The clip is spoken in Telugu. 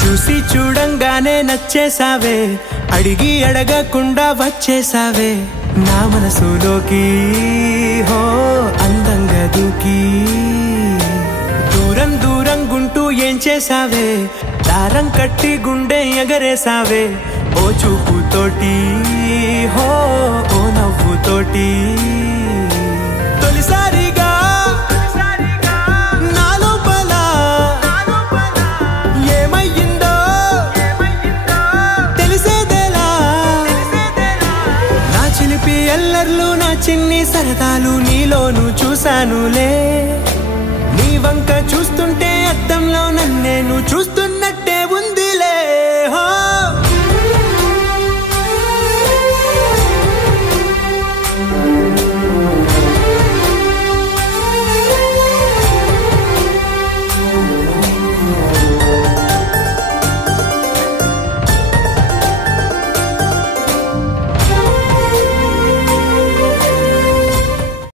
చూసి చూడంగానే నచ్చేసావే, అడిగి అడగకుండా వచ్చేసావే నా మనసులోకి, హో అందంగా దూకి. దూరం దూరం గుంటూ ఏం చేసావే, దారం కట్టి గుండె ఎగరేసావే ఓ చూపుతోటి, హో ఓ నవ్వుతోటి. తొలిసారిగా ఎల్లర్లు నా చిన్ని సరదాలు నీలోను చూశానులే. నీ వంక చూస్తుంటే అద్దంలో నన్నేను చూస్తున్నా.